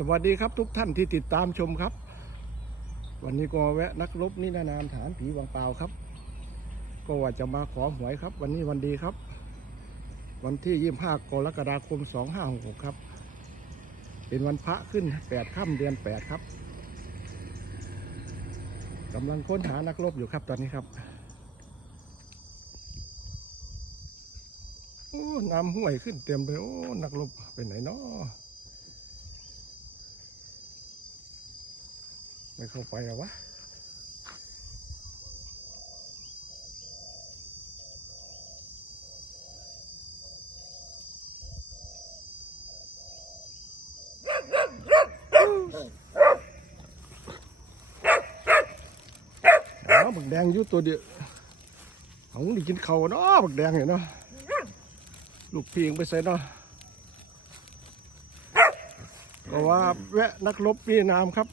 สวัสดีครับทุกท่านที่ติดตามชมครับ วันนี้ก็แวะนักรบนิรนามฐานผีวังเปล่าครับ ก็ว่าจะมาขอหวยครับ วันนี้วันดีครับ วันที่ยี่ห้ากรกฎาคมสองห้าหกครับ เป็นวันพระขึ้นแปดค่ำเดือนแปดครับกำลังค้นหานักรบอยู่ครับตอนนี้ครับโอ้น้ำห้วยขึ้นเต็มเลยโอ้นักรบไปไหนเนาะ ไม่เข้าไปหรอวะบักแดงอยู่ตัวเดียวเขาได้กินเขาเนาะบักแดงเนี่ยเนาะลูกพียงไปใส่เนาะก็ว่าแวะนักรบพี่นามครับ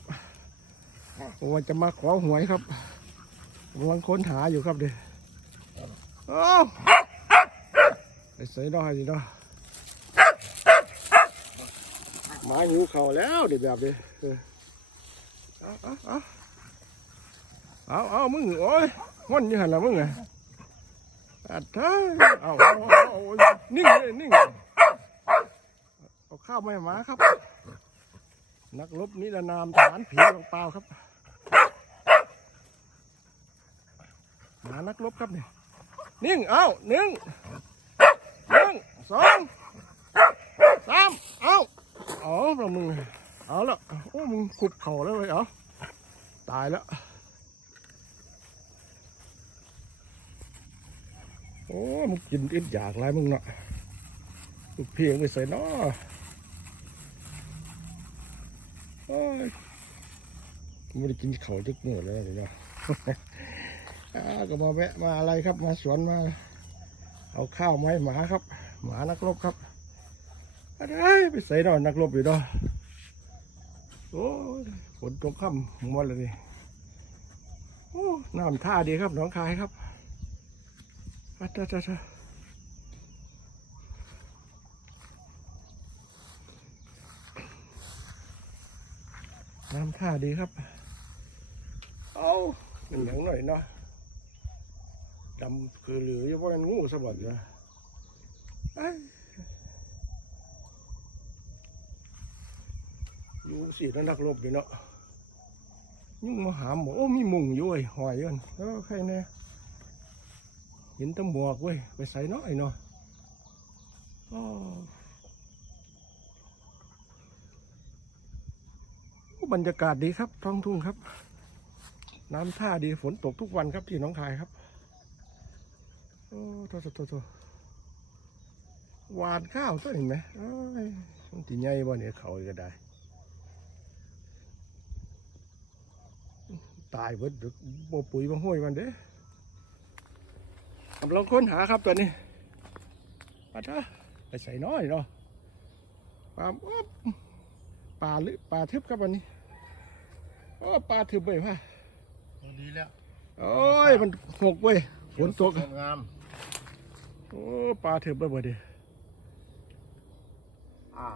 ผมว่าจะมาขอหวยครับกำลังค้นหาอยู่ครับเดี๋ยวอ้าวไปใส่ดอยดิเนาะมาหิวเข่าแล้วเดี๋ยวแบบเออเอาเอาเอามึงโอ้ยงอนอยังหันละมึงไงอัดท้าเอาเอาเอาเอานิ่งเลยนิ่งเอาข้าวไม่มาครับ นักรบนิรนามฐานผีของเปล่าครับ หมา นักรบครับเนี่ยนิ่งเอ้าหนึ่งหนึ่งสองสามเอ้าเอเรามึงเอาละโอ้มึงขุบเข่าแล้วเลยเอาตายแล้วโอ้มึงกินอิดอยากไรมึงเนาะลูกเพียงไปใส่เนาะโอ้ยไม่ได้กินเข่าจุกเมื่อแล้วเนาะ ก็มาแวะมาอะไรครับ มาสวนมา เอาข้าวมาให้หมาครับ หมานักรบครับอะไรไปใส่นอนนักรบอยู่เนาะโอ้ฝนตกค่ำหมดเลยนี่โอ้น้ำท่าดีครับหนองคายครับอาจ้าจ้าจ้าน้ำท่าดีครับ เอาเป็นอย่างหน่อยเนาะ ดำคือเหลือยู่เพราะนั้นงูสะบัดเลยเอ้ยอยู่สิแล้วนักรบอยู่เนาะยุ่งมาหาหมอโอ้มีมุงอยู่ไอ้ยหอยอยู่นั่นเออใครแน่ยเห็นตำหมวกเว้ยไปใส่นาะไอ้เนาะอู้บรรยากาศดีครับ ท้องทุ่งครับ น้ำท่าดีฝนตกทุกวันครับที่น้องคายครับ โอ้โตโตโตโตหวานข้าวตัวเห็นไหมโอ้ยมันตีใหญ่บ่เนี่ยเขาอีกก็ได้ ตายเบิดเดี๋ยวบ่ปุ๋ยบ่ห้วยมันเด้กำลังค้นหาครับตัวนี้ปลาจ้าไปใส่น้อยเนาะปลาอ๊อบปลาหรือปลาทึบครับวันนี้โอ้ปลาทึบเว้ยพ่ะดีแล้วโอ้ยมันหกเว้ยฝนตกงาม โอ้ปลาเถือบไปหมดดิอ่า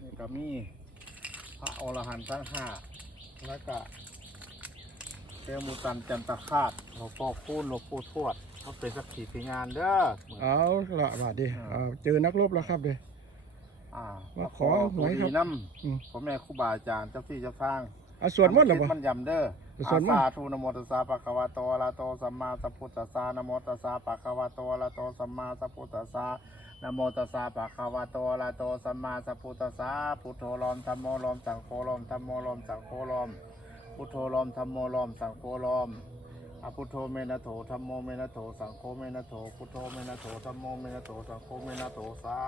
นี่ก็มีพระอรหันต์ทั้งห้าแล้วก็เทวมูตันจันตคาตหลวงพ่อคูณหลวงปู่ทวดเขาเป็นสักขีพยานเด้อเหมือนเอาละบาดดิเอาเจอนักรบแล้วครับเด้อ่าว่าขอหวยครับตัวดีน้อืมำพ่อแม่ครูบาอาจารย์เจ้าที่เจ้าทาง เอาส่วนมดเหรอทำบ่คิดมันยำเด้อส่วนมดอาสาธุนะโมตัสสะปะคะวะโตอะระหะโตสัมมาสัมพุทธัสสะนะโมตัสสะปะคะวะโตอะระหะโตสัมมาสัมพุทธัสสะนะโมตัสสะปะคะวะโตอะระหะโตสัมมาสัมพุทธัสสะพุทโธลอมธัมโมลอมสังโฆลอมธัมโมลอมสังโฆลอมพุทโธลอมธัมโมลอมสังโฆลอมอะพุทโธเมนะโถธัมโมเมนะโถสังโฆเมนะโถพุทโธเมนะโถธัมโมเมนะโถสังโฆเมนะโถสา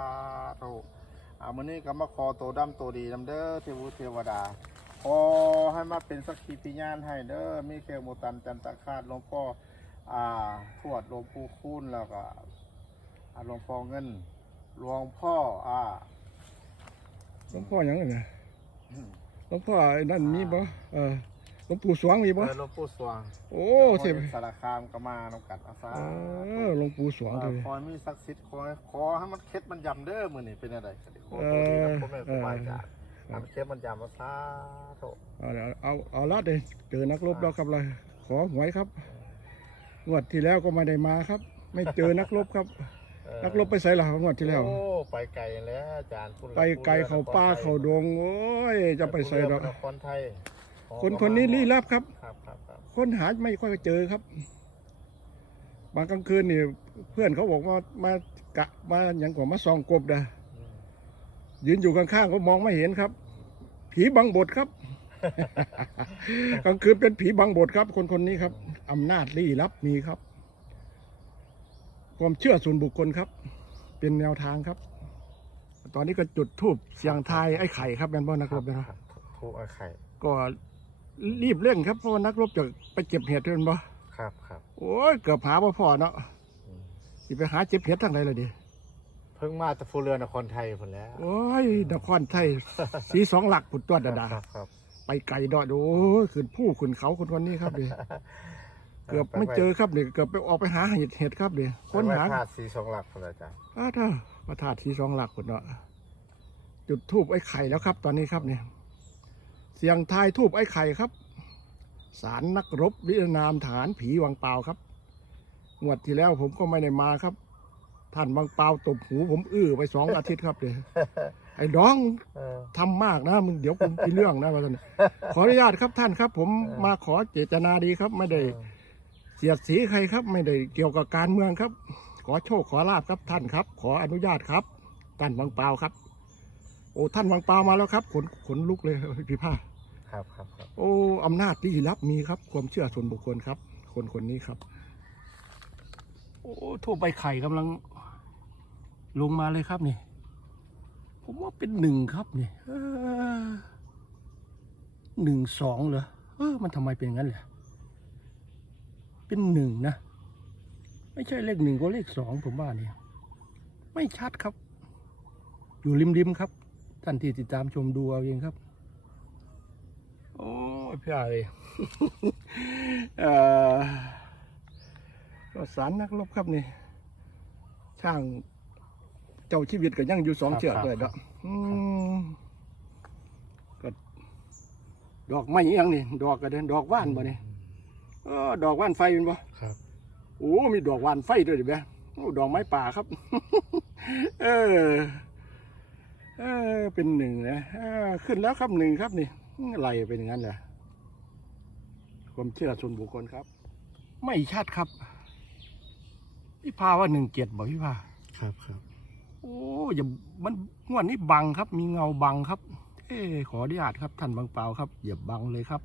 ธุอ่ามื้อนี้ก็มาขอโตดำโตดีนำเด้อเทวุเทวดา ขอให้มาเป็นสักขีพยานให้เด้อมีเกลมุตันจันตคาดหลวงพ่ออ่าทวดหลวงปู่คูณแล้วก็อ่าหลวงพ่อเงินหลวงพ่ออ่าหลวงพ่อหยังไงเนี่ยหลวงพ่อไอ้นั่นมีบ่เออหลวงปู่สวงมีบ่เออหลวงปู่สวงโอ้หลวงเสียพ่อสารคามก็มานำกัดอาสาเออหลวงปู่สวงอ่าเลยขอให้มีศักดิ์สิทธิ์ขอให้ขอให้มันเคล็ดมันยำเด้อมือนี่เป็นอะไรก็ได้ขอเอตัวดีอนะพ่อแม่ครูบาอาจารย์ เครับอันเก็บมันจำมาซาโถเอาเอาเอาเอาละเดี๋ยวเจอนักรบแล้วครับเลยขอหวยครับงวดที่แล้วก็ไม่ได้มาครับ ไม่เจอนักรบครับเออนักรบไปใส่ละครับงวดที่แล้วโอ้ไปไกลแล้วอาจารย์พูดไปไกลเขาป้าเขาดงโอ้ยจะไปใส่ดอกนครไทยคนคนนี้ลี้ลับครับครับครับครับคนหาไม่ค่อยเจอครับ บางกลางคืนนี่เพื่อนเขาบอกว่า มากะมาอย่างกว่ามาส่องกบเด้ออืม ยืนอยู่ข้างๆก็มองไม่เห็นครับ ผีบังบทครับกลางคืนเป็นผีบังบทครับ คนคนนี้ครับอำนาจลี้ลับมีครับ ความเชื่อส่วนบุคคลครับ เป็นแนวทางครับ ตอนนี้ก็จุดทูบเสียงทายไอ้ไข่ครับแมนบอนักรบนะครับทุกไอ้ไข่ก็รีบเร่งครับเพราะว่านักรบจะไปเก็บเห็ดด้วยแม่นบ่ครับครับโอ้ยเกือบหาบ่พอเนาะอืมสิไปหาเจ็บเห็ดทางไหนเลยดิ เพิ่งมาจากฟูเรือนครไทยผลแล้วโอ้ยนครไทย สีสองหลักผุดตัวดาดาครับครับไปไกลดอดโอ้ยขึ้นผู้ขึ้นเขาคนคนนี้ครับดิเกือบไม่เจอครับดิเกือบไปออกไปหาเห็ดเห็ดครับดิคค้นนหาหาธาตุสีสองหลักผลอาจารย์อ้าวเถอะประทาดสีสองหลักผุดเนาะจุดทูบไอ้ไข่แล้วครับ ตอนนี้ครับเนี่ยเสียงทายทูบไอ้ไข่ครับสารนักรบวิรนามฐานผีวังเปล่าครับงวดที่แล้วผมก็ไม่ได้มาครับ ท่านบางเปาตบหูผมอื้อไปสองอาทิตย์ครับเดี๋ยวไอ้น้องเออ ทำมากนะมึงเดี๋ยวผมมีเรื่องนะว่าท่านขออนุญาตครับท่านครับ ผมเออ มาขอเจตนาดีครับ ไม่ได้เสียดสีใครครับ ไม่ได้เกี่ยวกับการเมืองครับ ขอโชคขอลาบครับท่านครับ ขออนุญาตครับท่านบางเปาครับ โอ้ท่านบางเปามาแล้วครับขนขนลุกเลยพี่ผ้า ครับครับครับโอ้ อำนาจที่รับมีครับ ความเชื่อส่วนบุคคลครับ คนคนนี้ครับ โอ้ทั่วไปไข่กำลัง ลงมาเลยครับนี่ ผมว่าเป็นหนึ่งครับนี่หนึ่งสองเหรอเออมันทำไมเป็นงั้นเหรอเป็นหนึ่งนะ ไม่ใช่เลขหนึ่งก็เลขสองผมว่าเนี่ยไม่ชัดครับ อยู่ริมๆครับ ท่านที่ติดตามชมดูเอาเองครับ โอ้พี่อาเลยเออก็สารนักรบครับนี่ช่าง เจ้าชีวิตก็ยังอยู่สองเชือกเลยเนาะอืมก็ดอกไม้อิหยังนี่ ดอกก็เด่นดอกว่านบ่นี่เออดอกว่านไฟเป็นบ่ครับ โอ้มีดอกว่านไฟด้วยดิแม่โอ้ดอกไม้ป่าครับ เออ เออเป็นหนึ่งนะเออขึ้นแล้วครับหนึ่งครับนี่อะไรเป็นอย่างนั้นแหละความเชื่อส่วนบุคคลครับ ไม่ชัดครับ พี่พาว่าหนึ่งเจ็ดบอกพี่พาครับครับโอ้อย่ามันงวดนี้บังครับ มีเงาบังครับ เอ้ขออนุญาตครับท่านบางเปล่าครับอย่าบังเลยครับ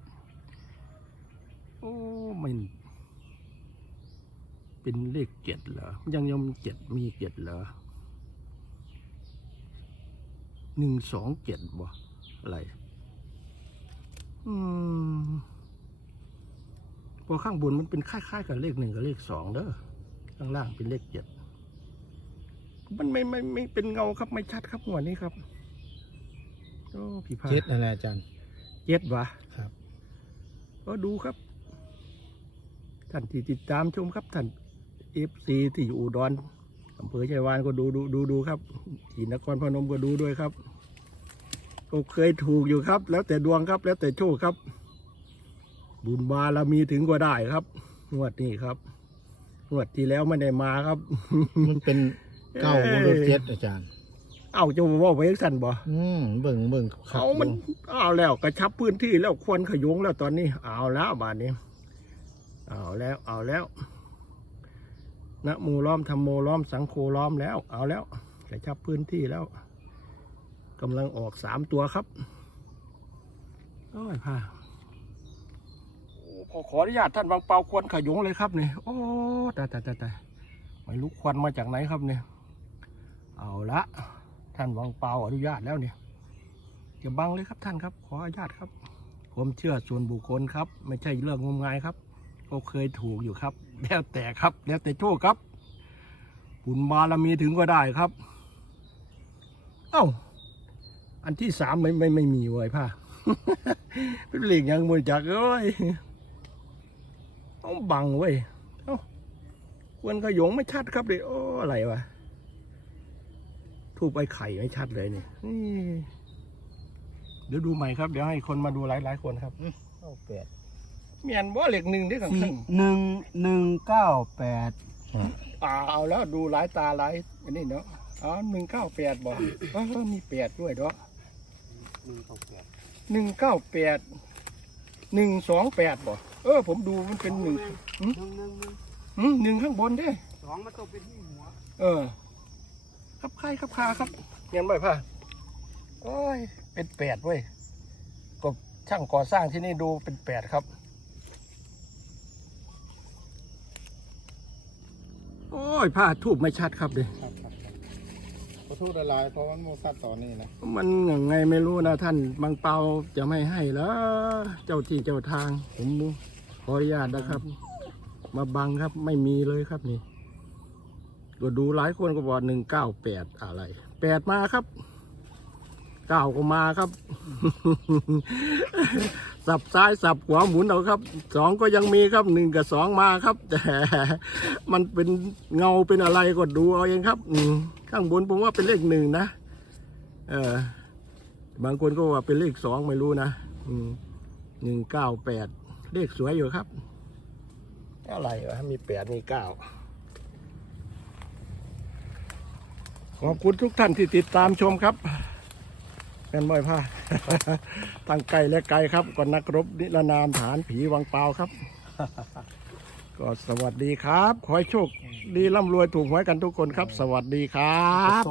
โอ้ไม่เป็นเลขเจ็ดเหรอยังยังมีเจ็ดมีเจ็ดเหรอหนึ่งสองเจ็ดบ่อะไรอืมพอข้างบนมันเป็นคล้ายๆกับเลขหนึ่งกับเลขสองเด้อข้างล่างเป็นเลขเจ็ด มันไม่ไม่ไม่เป็นเงาครับไม่ชัดครับหัวนี้ครับโอ้ผีพายเจ็ดอะไรอาจารย์ เจ็ดวะครับ ก็ดูครับท่านที่ติดตามชมครับท่านเอฟซีที่อยู่อุดรอำเภอชัยวานก็ดูดูดูดูครับที่นครพนมก็ดูด้วยครับก็เคยถูกอยู่ครับ แล้วแต่ดวงครับ แล้วแต่โชคครับ บุญบารมีถึงก็ได้ครับงวดนี้ครับงวดที่แล้วไม่ได้มาครับ มันเป็น เก้าบนรถเจ็ดอาจารย์ เอ้าจะว่าไว้สั่นบ่อืมเบิ่งเบิ่งครับเขามันเอาแล้วกระชับพื้นที่แล้วควรขยงแล้วตอนนี้ เอาแล้วบาดนี้ เอาแล้วเอาแล้วนะโมล้อมธรรมโมล้อมสังโฆล้อมแล้ว เอาแล้วกระชับพื้นที่แล้วกำลังออกสามตัวครับโอ้ยพ่าโอ้ขอขออนุญาตท่านบางเปาควรขยงเลยครับนี่โอ้ตายตายตายตายไม่รู้ควันมาจากไหนครับเนี่ย เอาละท่านวังเปาอนุญาตแล้วเนี่ยอย่าบังเลยครับท่านครับขออนุญาตครับ ผมเชื่อส่วนบุคคลครับ ไม่ใช่เรื่องงมงายครับ ก็เคยถูกอยู่ครับ แล้วแต่ครับแล้วแต่โชคครับบุญบารมีถึงก็ได้ครับ เอ้าอันที่สามไม่ไม่ไม่มีเว้ยพ่าเป็นเหล็กยังมวยจักเอ้ยต้องบังเว้ยเอ้าควรขยงไม่ชัดครับเลยโอ้อะไรวะ ทูบไอ้ไข่ไม่ชัดเลยนี่นี่เดี๋ยวดูใหม่ครับ เดี๋ยวให้คนมาดูหลายหลายๆคนครับเก้าแปดเมียนบ่เหล็กหนึ่งได้ข้างสี่ข้างหนึ่งหนึ่งเก้าแปดอ่าเอาแล้วดูหลายตาหลายอันนี้เนาะอ๋อหนึ่งเก้าแปดบอกเออมีแปดด้วยเนาะหนึ่งเก้าแปดหนึ่งเก้าแปดหนึ่งสองแปดบอกเออ ผมดูมันเป็นหนึ่งหนึ่งหนึ่งหนึ่งหืมหนึ่งข้างบนเด้สองมาตกเป็นที่หัว เออ ครับใครครับคาครับเงียนบ่อยพ่ะโอ้ยเป็นแปดเว้ยก็ช่างก่อสร้างที่นี่ดูเป็นแปดครับโอ้ยผ้าทูบไม่ชัดครับเดิครับครับครับขอโทษหลายๆเพราะมันโมซัดต่อนี่นะมันยังไงไม่รู้นะท่านบางเปาจะไม่ให้แล้วเจ้าที่เจ้าทาง ผมขออนุญาตนะครับ มาบังครับไม่มีเลยครับนี่ ก็ดูหลายคนก็บอกหนึ่งเก้าแปดอะไรแปดมาครับเก้าก็มาครับ สับซ้ายสับขวาหมุนเอาครับสองก็ยังมีครับหนึ่งกับสองมาครับ แต่มันเป็นเงาเป็นอะไรก็ดูเอาเองครับข้างบนผมว่าเป็นเลขหนึ่งนะเออบางคนก็ว่าเป็นเลขสองไม่รู้นะหนึ่งเก้าแปดเลขสวยอยู่ครับอะไรวะมีแปดมีเก้า ขอบคุณทุกท่านที่ติดตามชมครับแม่นบ่อยผ้าตั้งไกลและไกลครับก่อนนักรบนิรนามฐานผีวังเปล่าครับ ก็สวัสดีครับ ขอให้โชคดีร่ำรวยถูกหวยกันทุกคนครับ สวัสดีครับ